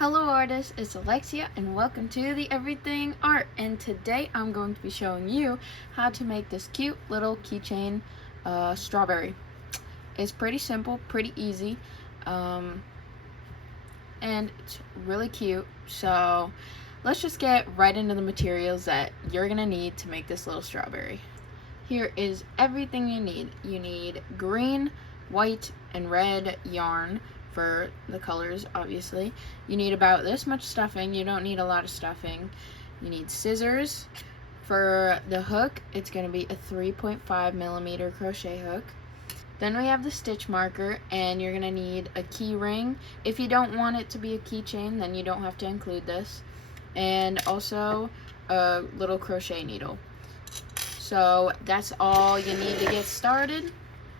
Hello artists, it's Alexia and welcome to the Everything Art, and today I'm going to be showing you how to make this cute little keychain strawberry. It's pretty simple, pretty easy, and it's really cute. So let's just get right into the materials that you're gonna need to make this little strawberry. Here is everything you need. You need green, white, and red yarn for the colors, obviously. You need about this much stuffing. You don't need a lot of stuffing. You need scissors. For the hook, it's going to be a 3.5 millimeter crochet hook. Then we have the stitch marker, and you're going to need a key ring. If you don't want it to be a keychain, then you don't have to include this. And also a little crochet needle. So that's all you need to get started.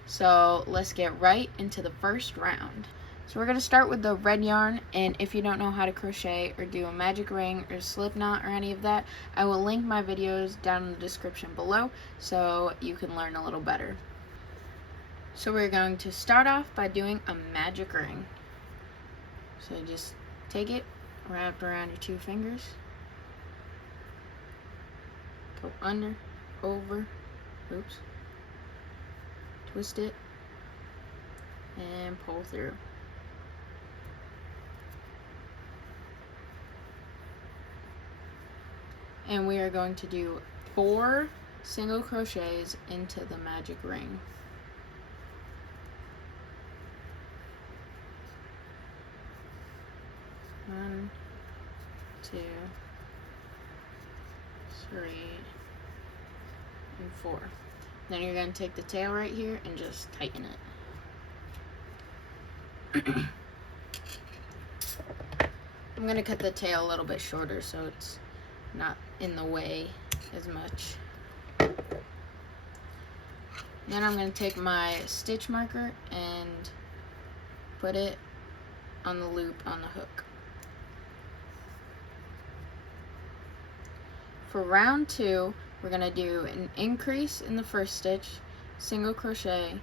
So let's get right into the first round. So we're going to start with the red yarn, and if you don't know how to crochet or do a magic ring or slip knot or any of that, I will link my videos down in the description below so you can learn a little better. So we're going to start off by doing a magic ring. So just take it, wrap it around your two fingers, go under, over, oops, twist it, and pull through. And we are going to do 4 single crochets into the magic ring. 1, 2, 3, and 4. Then you're going to take the tail right here and just tighten it. I'm going to cut the tail a little bit shorter so it's not in the way as much. Then I'm going to take my stitch marker and put it on the loop on the hook. For round 2, we're going to do an increase in the first stitch, single crochet,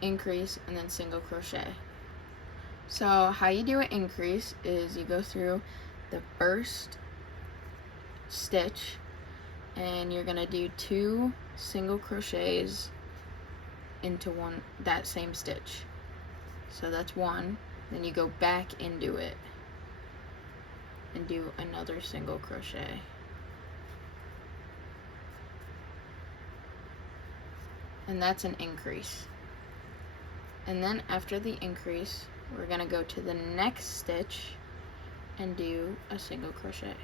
increase, and then single crochet. So how you do an increase is you go through the first stitch and you're going to do 2 single crochets into that same stitch. So that's 1. Then you go back into it and do another single crochet. And that's an increase. And then after the increase, we're going to go to the next stitch and do a single crochet.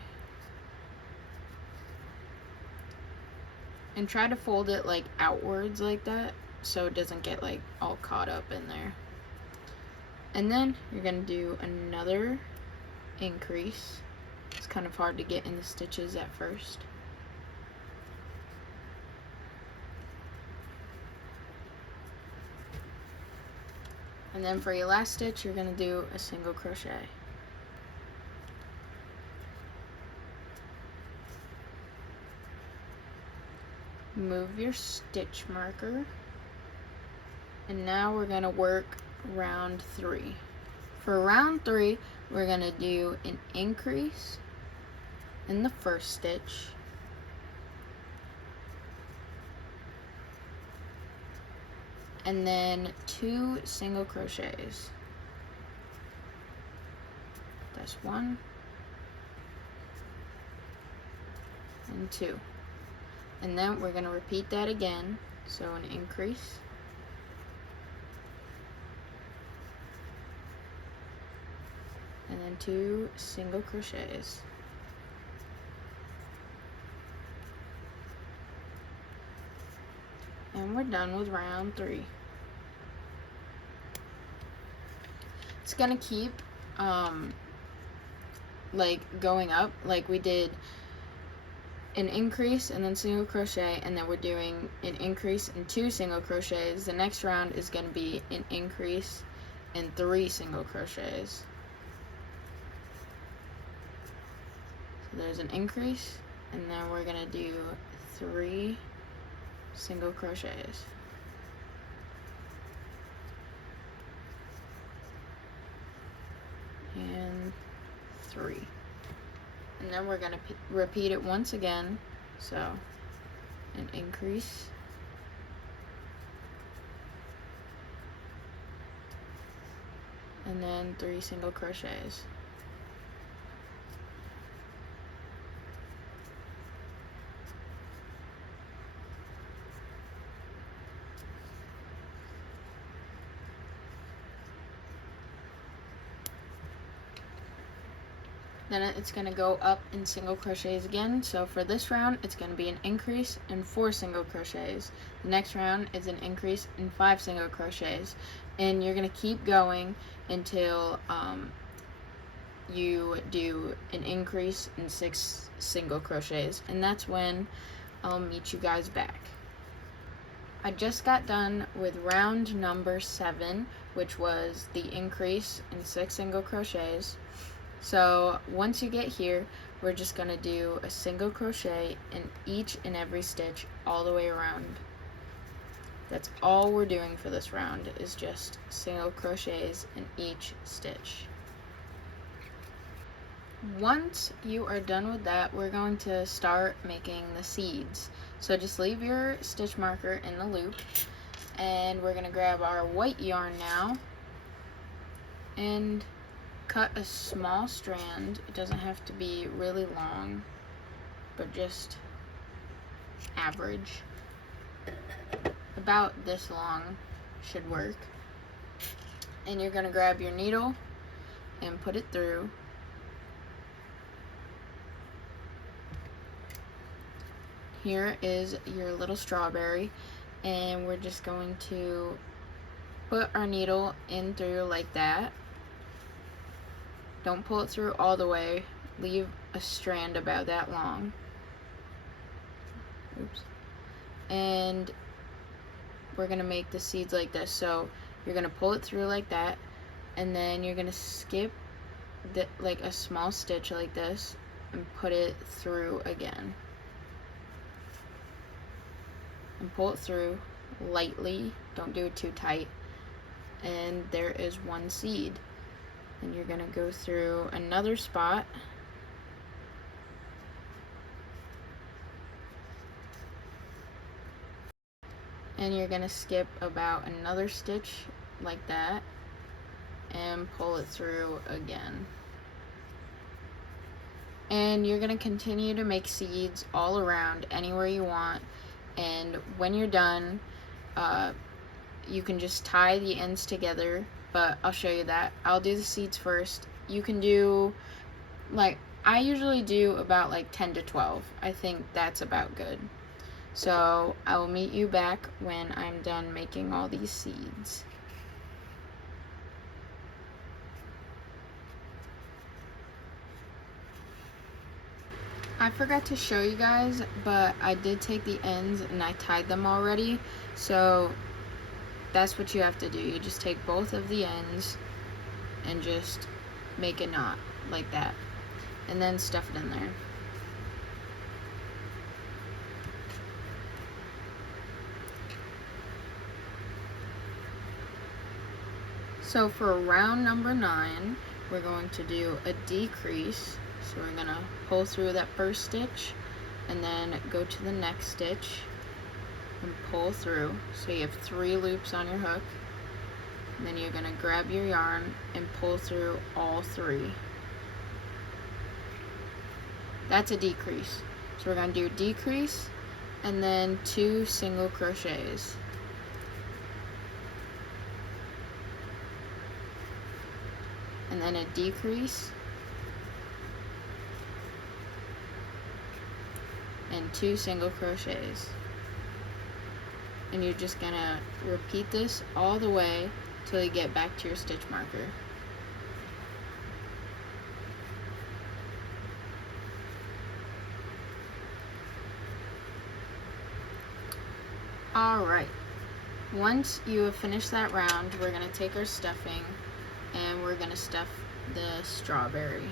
And try to fold it like outwards like that so it doesn't get like all caught up in there. And then you're going to do another increase. It's kind of hard to get in the stitches at first. And then for your last stitch, you're going to do a single crochet. Move your stitch marker. And now we're going to work round 3. For round 3, we're going to do an increase in the first stitch. And then 2 single crochets. That's 1 and 2. And then we're going to repeat that again. So an increase, and then 2 single crochets. And we're done with round 3. It's gonna keep like going up, like we did an increase and then single crochet, and then we're doing an increase and 2 single crochets. The next round is going to be an increase and 3 single crochets. So there's an increase, and then we're going to do 3 single crochets. And 3. And then we're going to repeat it once again. So an increase, and then 3 single crochets. Then it's going to go up in single crochets again. So for this round, it's going to be an increase in 4 single crochets. The next round is an increase in 5 single crochets. And you're going to keep going until you do an increase in 6 single crochets. And that's when I'll meet you guys back. I just got done with round number 7, which was the increase in 6 single crochets. So once you get here, we're just going to do a single crochet in each and every stitch all the way around. That's all we're doing for this round, is just single crochets in each stitch. Once you are done with that, we're going to start making the seeds. So just leave your stitch marker in the loop, and we're going to grab our white yarn now and cut a small strand. It doesn't have to be really long, but just average. About this long should work. And you're going to grab your needle and put it through. Here is your little strawberry, and we're just going to put our needle in through like that. Don't pull it through all the way. Leave a strand about that long. Oops. And we're going to make the seeds like this. So you're going to pull it through like that, and then you're going to skip like a small stitch like this and put it through again. And pull it through lightly. Don't do it too tight. And there is one seed. And you're going to go through another spot, and you're going to skip about another stitch like that and pull it through again. And you're going to continue to make seeds all around anywhere you want, and when you're done, you can just tie the ends together. But I'll show you that. I'll do the seeds first. You can do, like, I usually do about like 10 to 12. I think that's about good. So I will meet you back when I'm done making all these seeds. I forgot to show you guys, but I did take the ends and I tied them already. So that's what you have to do. You just take both of the ends and just make a knot like that, and then stuff it in there. So for round number 9, we're going to do a decrease. So we're going to pull through that first stitch and then go to the next stitch and pull through. So you have 3 loops on your hook, and then you're going to grab your yarn and pull through all 3. That's a decrease. So we're going to do a decrease and then 2 single crochets. And then a decrease and 2 single crochets. And you're just gonna repeat this all the way till you get back to your stitch marker. Alright, once you have finished that round, we're gonna take our stuffing and we're gonna stuff the strawberry.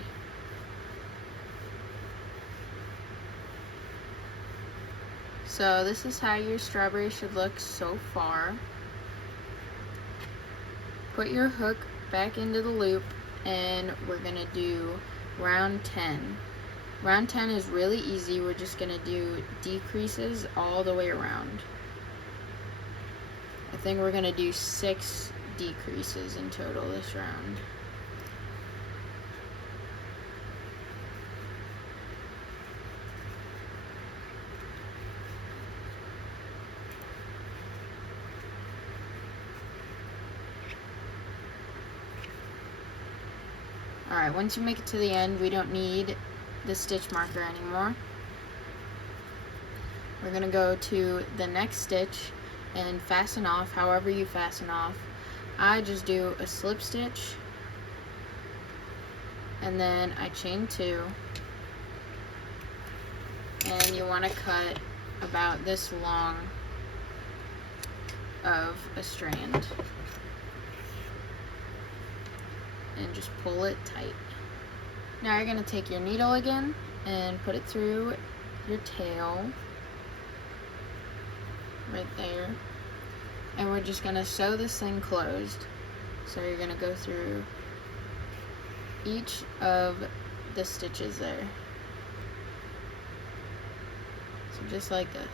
So this is how your strawberry should look so far. Put your hook back into the loop, and we're gonna do round 10. Round 10 is really easy. We're just going to do decreases all the way around. I think we're going to do 6 decreases in total this round. Alright, once you make it to the end, we don't need the stitch marker anymore. We're going to go to the next stitch and fasten off however you fasten off. I just do a slip stitch and then I chain 2, and you want to cut about this long of a strand and just pull it tight. Now you're going to take your needle again and put it through your tail right there, and we're just going to sew this thing closed. So you're going to go through each of the stitches there, so just like this.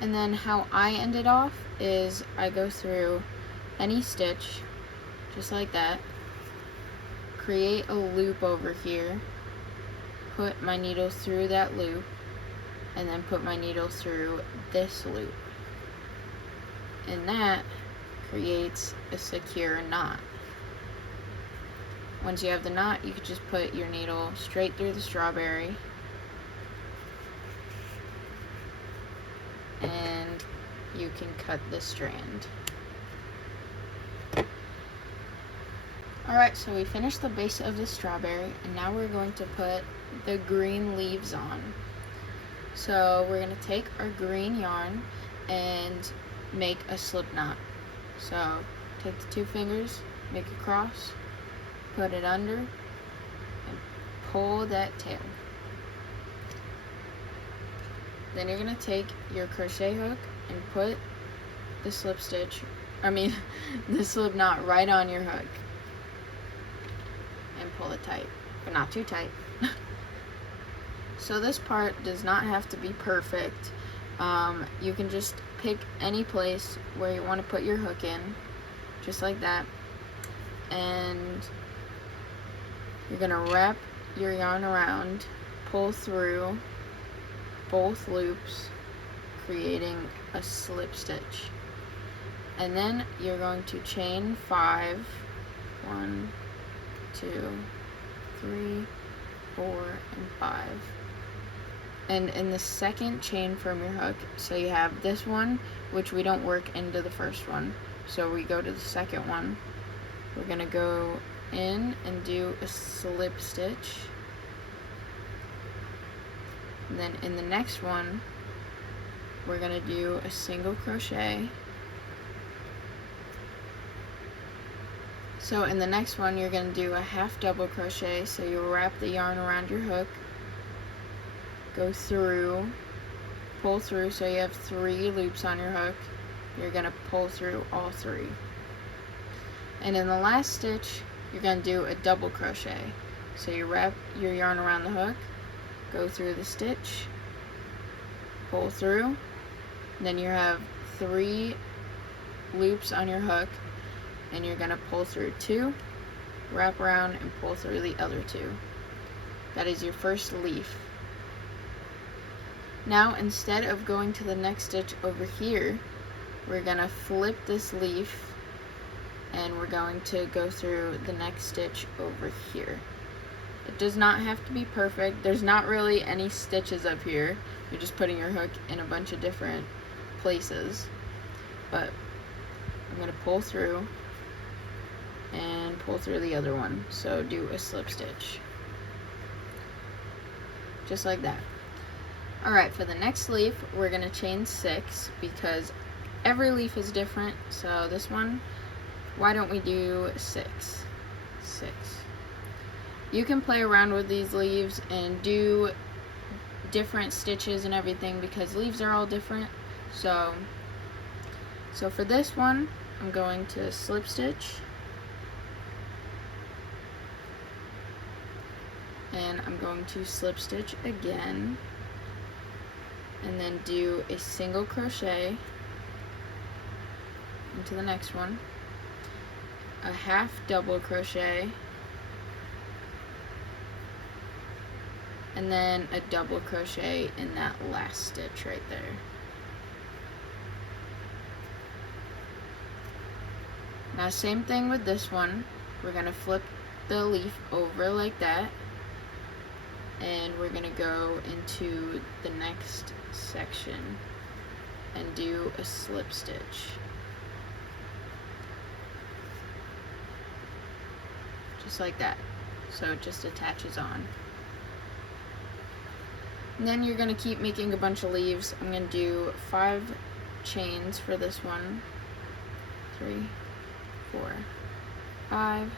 And then how I end it off is I go through any stitch, just like that, create a loop over here, put my needle through that loop, and then put my needle through this loop. And that creates a secure knot. Once you have the knot, you can just put your needle straight through the strawberry, and you can cut the strand. Alright, so we finished the base of the strawberry, and now we're going to put the green leaves on. So we're going to take our green yarn and make a slip knot. So take the 2 fingers, make a cross, put it under, and pull that tail. Then you're going to take your crochet hook and put the slip knot right on your hook and pull it tight, but not too tight. So this part does not have to be perfect. You can just pick any place where you want to put your hook in, just like that, and you're going to wrap your yarn around, pull through both loops, creating a slip stitch, and then you're going to chain 5, 1, 2, 3, 4, and 5, and in the second chain from your hook, so you have this one, which we don't work into the first one, so we go to the second one, we're going to go in and do a slip stitch. And then in the next one, we're going to do a single crochet. So in the next one, you're going to do a half double crochet. So you'll wrap the yarn around your hook, go through, pull through, so you have 3 loops on your hook. You're going to pull through all 3. And in the last stitch, you're going to do a double crochet. So you wrap your yarn around the hook, go through the stitch, pull through, then you have 3 loops on your hook, and you're going to pull through 2, wrap around, and pull through the other 2. That is your first leaf. Now instead of going to the next stitch over here, we're going to flip this leaf, and we're going to go through the next stitch over here. It does not have to be perfect. There's not really any stitches up here. You're just putting your hook in a bunch of different places. But I'm going to pull through and pull through the other one. So do a slip stitch. Just like that. Alright, for the next leaf, we're going to chain 6 because every leaf is different. So this one, why don't we do 6? 6. You can play around with these leaves and do different stitches and everything because leaves are all different. So for this one, I'm going to slip stitch, and I'm going to slip stitch again, and then do a single crochet into the next one, a half double crochet, and then a double crochet in that last stitch right there. Now same thing with this one. We're going to flip the leaf over like that, and we're going to go into the next section and do a slip stitch. Just like that. So it just attaches on. And then you're going to keep making a bunch of leaves. I'm going to do 5 chains for this one. 3, 4, 5.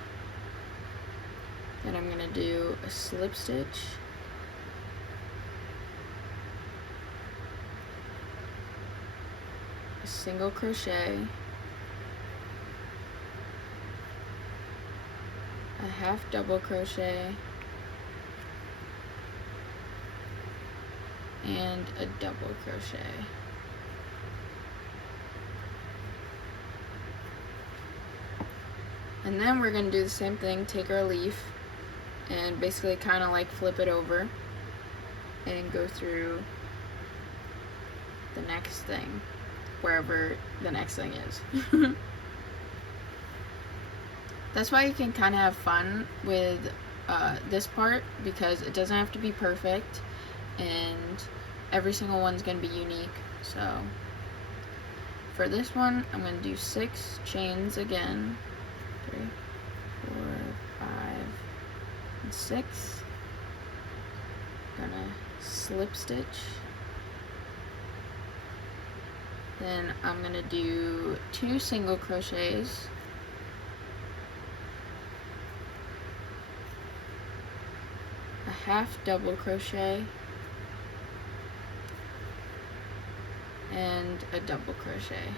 Then I'm going to do a slip stitch. A single crochet. A half double crochet. And a double crochet. And then we're going to do the same thing, take our leaf and basically kind of like flip it over and go through the next thing, wherever the next thing is. That's why you can kind of have fun with this part, because it doesn't have to be perfect and every single one's going to be unique. So for this one, I'm going to do 6 chains again. 3, 4, 5, and 6. Gonna slip stitch. Then I'm gonna do 2 single crochets. A half double crochet. And a double crochet.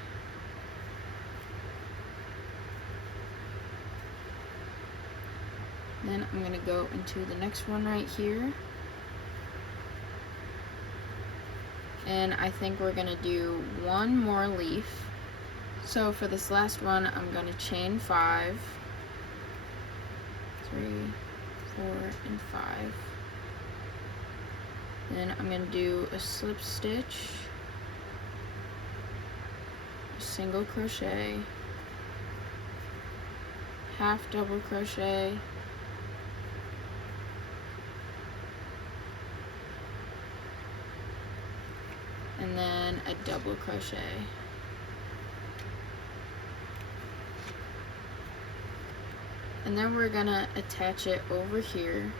Then I'm going to go into the next one right here. And I think we're going to do 1 more leaf. So for this last one, I'm going to chain 5. 3, 4, and 5. Then I'm going to do a slip stitch. A single crochet. Half double crochet. And then a double crochet. And then we're gonna attach it over here.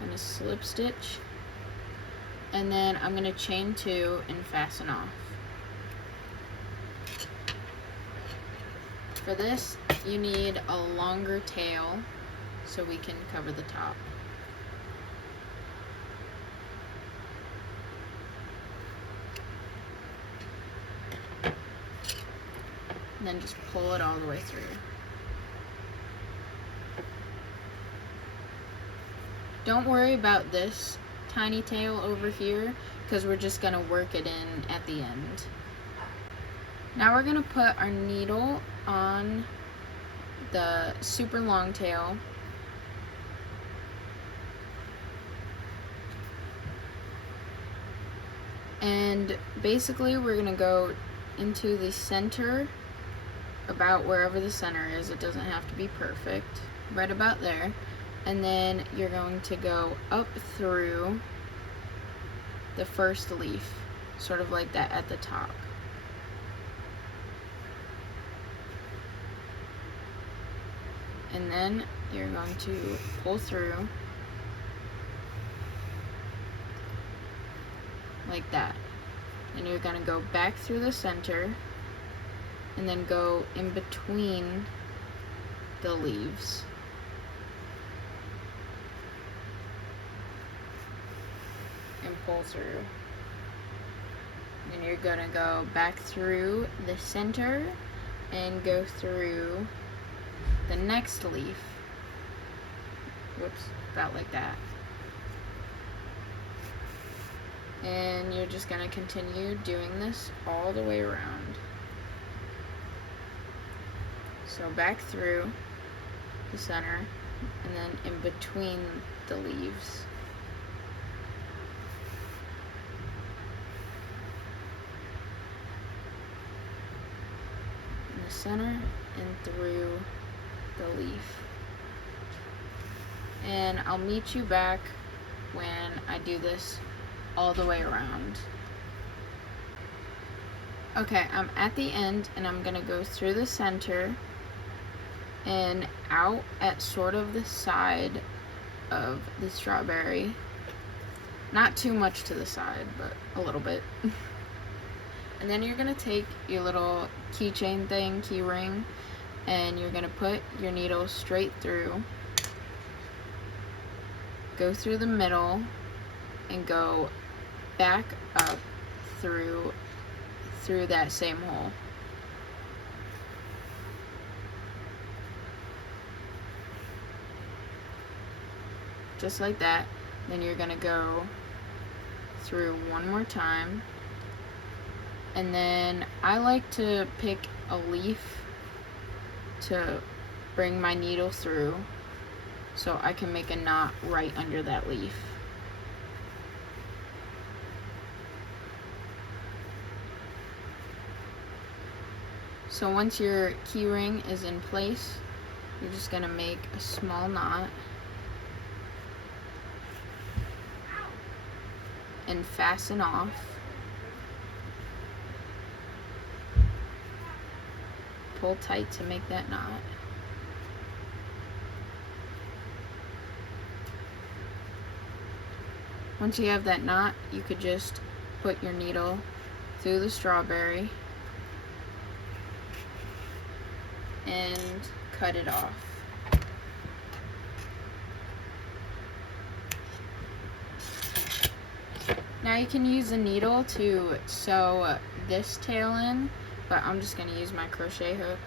Gonna slip stitch. And then I'm gonna chain 2 and fasten off. For this, you need a longer tail so we can cover the top. And then just pull it all the way through. Don't worry about this tiny tail over here, because we're just going to work it in at the end. Now we're going to put our needle on the super long tail. And basically we're going to go into the center, about wherever the center is. It doesn't have to be perfect. Right about there. And then you're going to go up through the first leaf, sort of like that at the top. And then you're going to pull through like that. And you're going to go back through the center and then go in between the leaves. And pull through. Then you're gonna go back through the center and go through the next leaf. Whoops, about like that. And you're just gonna continue doing this all the way around. So back through the center and then in between the leaves. In the center and through the leaf. And I'll meet you back when I do this all the way around. Okay, I'm at the end and I'm gonna go through the center and out at sort of the side of the strawberry. Not too much to the side, but a little bit. And then you're gonna take your little keychain thing, key ring, and you're gonna put your needle straight through, go through the middle, and go back up through that same hole. Just like that. Then you're gonna go through one more time, and then I like to pick a leaf to bring my needle through so I can make a knot right under that leaf. So once your key ring is in place, you're just gonna make a small knot and fasten off. Pull tight to make that knot. Once you have that knot, you could just put your needle through the strawberry and cut it off. Now you can use a needle to sew this tail in, but I'm just going to use my crochet hook.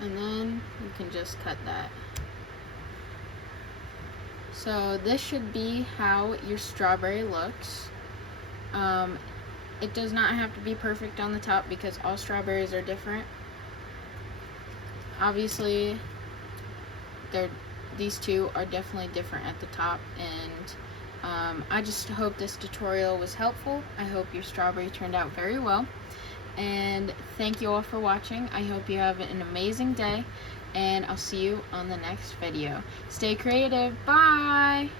And then you can just cut that. So this should be how your strawberry looks. It does not have to be perfect on the top because all strawberries are different. Obviously, these two are definitely different at the top, and I just hope this tutorial was helpful. I hope your strawberry turned out very well, and thank you all for watching. I hope you have an amazing day, and I'll see you on the next video. Stay creative. Bye!